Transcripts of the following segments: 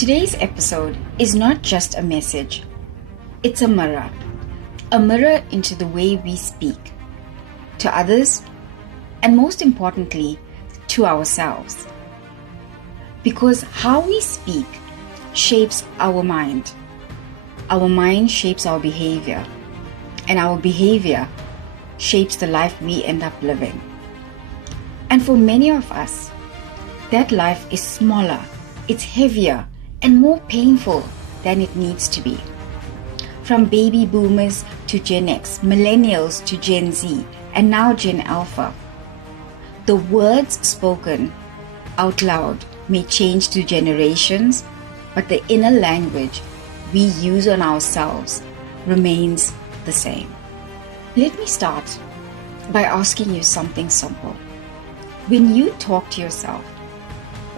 Today's episode is not just a message, it's a mirror into the way we speak, to others, and most importantly, to ourselves. Because how we speak shapes our mind shapes our behavior, and our behavior shapes the life we end up living. And for many of us, that life is smaller, it's heavier, and more painful than it needs to be. From baby boomers to Gen X, millennials to Gen Z, and now Gen Alpha, the words spoken out loud may change through generations, but the inner language we use on ourselves remains the same. Let me start by asking you something simple. When you talk to yourself,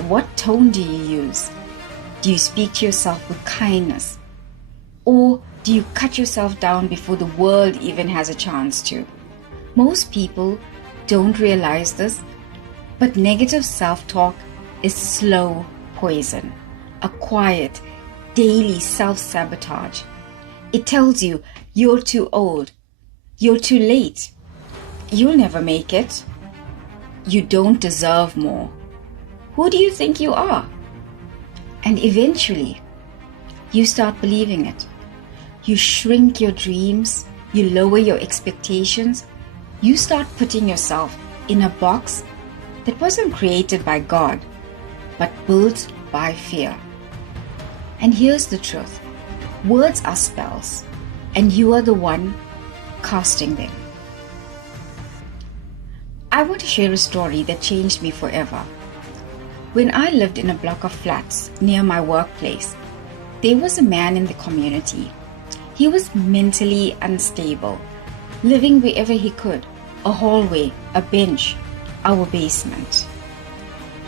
what tone do you use? Do you speak to yourself with kindness? Or do you cut yourself down before the world even has a chance to? Most people don't realize this, but negative self-talk is slow poison, a quiet, daily self-sabotage. It tells you you're too old, you're too late, you'll never make it, you don't deserve more. Who do you think you are? And eventually, you start believing it. You shrink your dreams, you lower your expectations, you start putting yourself in a box that wasn't created by God, but built by fear. And here's the truth. Words are spells, and you are the one casting them. I want to share a story that changed me forever. When I lived in a block of flats near my workplace, there was a man in the community. He was mentally unstable, living wherever he could, a hallway, a bench, our basement.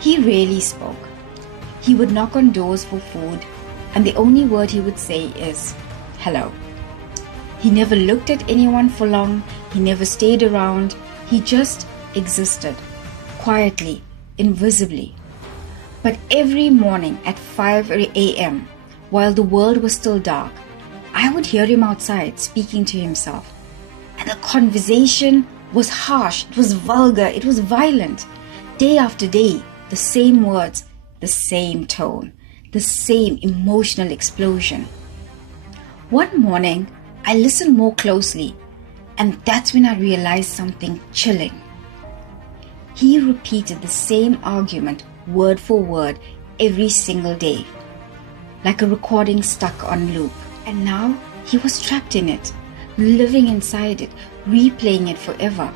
He rarely spoke. He would knock on doors for food, and the only word he would say is, hello. He never looked at anyone for long, he never stayed around, he just existed, quietly, invisibly. But every morning at 5 a.m., while the world was still dark, I would hear him outside speaking to himself. And the conversation was harsh, it was vulgar, it was violent. Day after day, the same words, the same tone, the same emotional explosion. One morning, I listened more closely, and that's when I realized something chilling. He repeated the same argument word for word every single day, like a recording stuck on loop. And now he was trapped in it, living inside it, replaying it forever.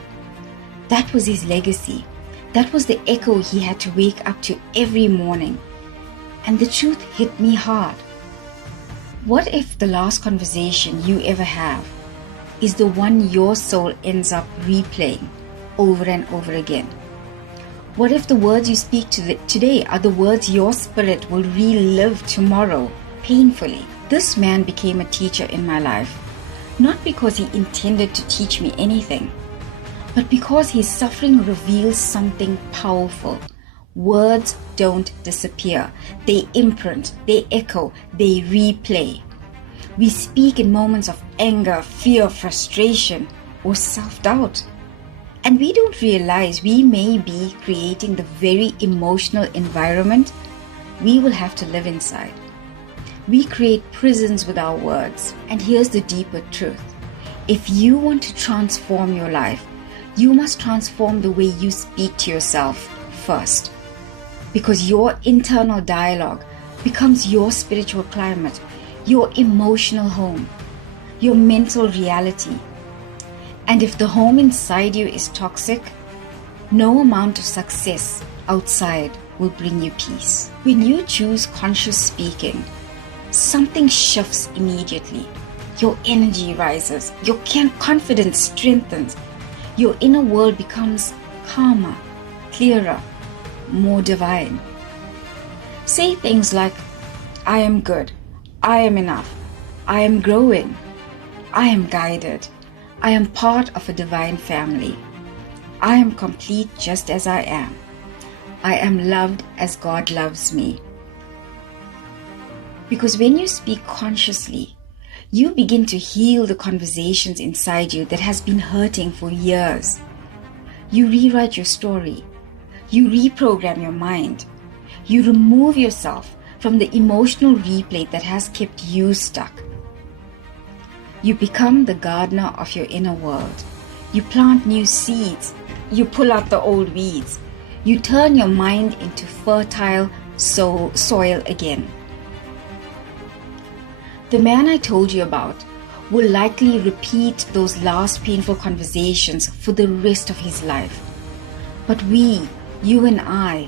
That was his legacy. That was the echo he had to wake up to every morning. And the truth hit me hard. What if the last conversation you ever have is the one your soul ends up replaying over and over again? What if the words you speak today are the words your spirit will relive tomorrow, painfully? This man became a teacher in my life, not because he intended to teach me anything, but because his suffering reveals something powerful. Words don't disappear. They imprint, they echo, they replay. We speak in moments of anger, fear, frustration, or self-doubt. And we don't realize we may be creating the very emotional environment we will have to live inside. We create prisons with our words. And here's the deeper truth. If you want to transform your life, you must transform the way you speak to yourself first. Because your internal dialogue becomes your spiritual climate, your emotional home, your mental reality. And if the home inside you is toxic, no amount of success outside will bring you peace. When you choose conscious speaking, something shifts immediately. Your energy rises, your confidence strengthens, your inner world becomes calmer, clearer, more divine. Say things like, I am good, I am enough, I am growing, I am guided, I am part of a divine family. I am complete just as I am. I am loved as God loves me. Because when you speak consciously, you begin to heal the conversations inside you that has been hurting for years. You rewrite your story. You reprogram your mind. You remove yourself from the emotional replay that has kept you stuck. You become the gardener of your inner world. You plant new seeds. You pull out the old weeds. You turn your mind into fertile soil again. The man I told you about will likely repeat those last painful conversations for the rest of his life. But we, you and I,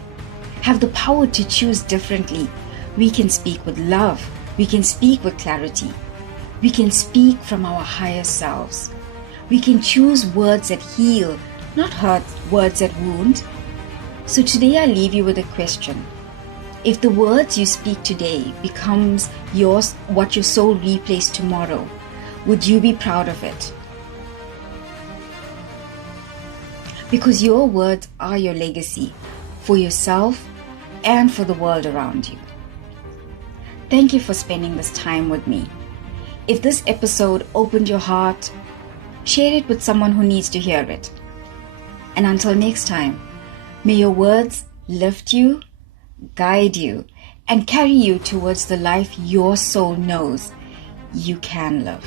have the power to choose differently. We can speak with love. We can speak with clarity. We can speak from our higher selves. We can choose words that heal, not hurt, words that wound. So today I leave you with a question. If the words you speak today becomes yours, what your soul replays tomorrow, would you be proud of it? Because your words are your legacy for yourself and for the world around you. Thank you for spending this time with me. If this episode opened your heart, share it with someone who needs to hear it. And until next time, may your words lift you, guide you, and carry you towards the life your soul knows you can live.